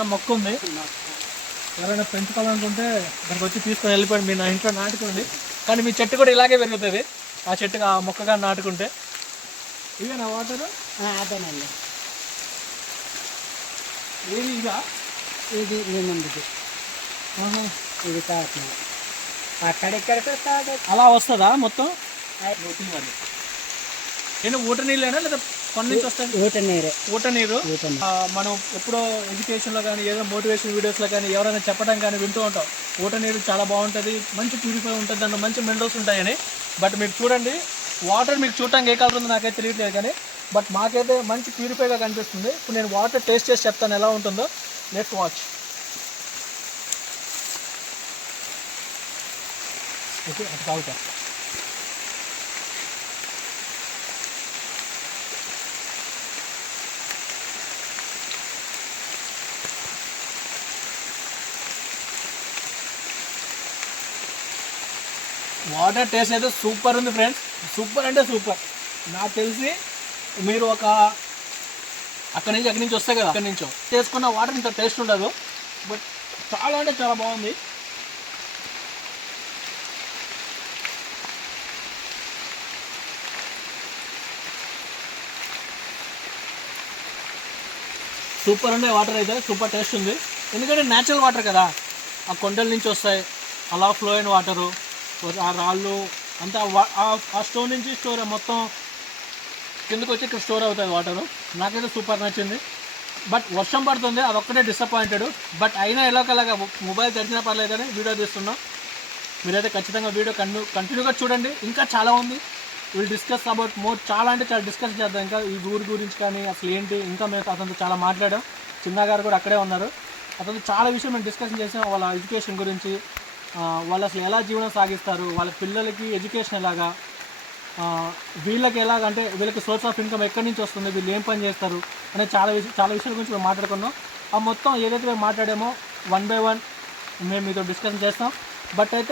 చిన్న మొక్క ఉంది, ఎవరైనా పెంచుకోవాలనుకుంటే దానికి వచ్చి తీసుకొని వెళ్ళిపోయింది. మీరు నా ఇంట్లో నాటుకోండి, కానీ మీ చెట్టు కూడా ఇలాగే పెరుగుతుంది. ఆ చెట్టుగా ఆ మొక్కగా నాటుకుంటే. ఇవే నా వాటర్ అదేనండి. ఏది ఇదా? ఇది నేనుంది, ఇది కాకుండా అక్కడెక్కడికి కాదు. అలా వస్తుందా మొత్తం? నేను ఊట నీళ్ళైనా లేదా కొన్ని నుంచి వస్తాను? ఊట నీరే. ఊట నీరు. మనం ఎప్పుడో ఎడ్యుకేషన్లో కానీ ఏదో మోటివేషన్ వీడియోస్లో కానీ ఎవరైనా చెప్పడం కానీ వింటూ ఉంటాం, ఊట నీరు చాలా బాగుంటుంది, మంచి ప్యూరిఫై ఉంటుంది, దాంట్లో మంచి మినరల్స్ ఉంటాయని. బట్ మీరు చూడండి, వాటర్ మీకు చూడటానికి ఏ కలర్ ఉందో నాకైతే తెలియట్లేదు, కానీ బట్ మాకైతే మంచి ప్యూరిఫైగా కనిపిస్తుంది. ఇప్పుడు నేను వాటర్ టేస్ట్ చేసి చెప్తాను ఎలా ఉంటుందో. Let's watch. ఓకే, అది తాగుతా. వాటర్ టేస్ట్ అయితే సూపర్ ఉంది ఫ్రెండ్స్, సూపర్ అంటే సూపర్. నాకు తెలిసి మీరు ఒక అక్కడి నుంచి వస్తాయి కదా, అక్కడి నుంచో చేసుకున్న వాటర్ ఇంత టేస్ట్ ఉండదు, బట్ చాలా అంటే చాలా బాగుంది. సూపర్ ఉండే వాటర్ అయితే, సూపర్ టేస్ట్ ఉంది. ఎందుకంటే న్యాచురల్ వాటర్ కదా, ఆ కొండల నుంచి వస్తాయి, అలా ఫ్లో అయిన వాటరు, ఆ రాళ్ళు అంతా ఆ స్టోర్ నుంచి స్టోర్ మొత్తం కిందకు వచ్చి ఇక్కడ స్టోర్ అవుతుంది వాటరు. నాకైతే సూపర్ నచ్చింది. బట్ వర్షం పడుతుంది, అదొక్కటే డిసప్పాయింటెడ్. బట్ అయినా ఎలాగలాగా మొబైల్ తెరిచినా పర్లేదని వీడియో తీస్తున్నాం. మీరైతే ఖచ్చితంగా వీడియో కంటిన్యూగా చూడండి, ఇంకా చాలా ఉంది. విల్ డిస్కస్ అబౌట్ మోర్, చాలా అంటే చాలా డిస్కస్ చేద్దాం ఇంకా ఈ ఊరి గురించి కానీ అసలు ఏంటి. ఇంకా మేము అతనితో చాలా మాట్లాడాం, చిన్న గారు కూడా అక్కడే ఉన్నారు. అతను చాలా విషయం మేము డిస్కషన్ చేసాం, వాళ్ళ ఎడ్యుకేషన్ గురించి, వాళ్ళు అసలు ఎలా జీవనం సాగిస్తారు, వాళ్ళ పిల్లలకి ఎడ్యుకేషన్ ఎలాగా, వీళ్ళకి ఎలాగంటే వీళ్ళకి సోర్స్ ఆఫ్ ఇన్కమ్ ఎక్కడి నుంచి వస్తుంది, వీళ్ళు ఏం పని చేస్తారు అనే చాలా విషయాల గురించి మేము మాట్లాడుకున్నాం. ఆ మొత్తం ఏదైతే మేము మాట్లాడామో 1 by 1 మేము మీతో డిస్కషన్ చేస్తాం. బట్ అయితే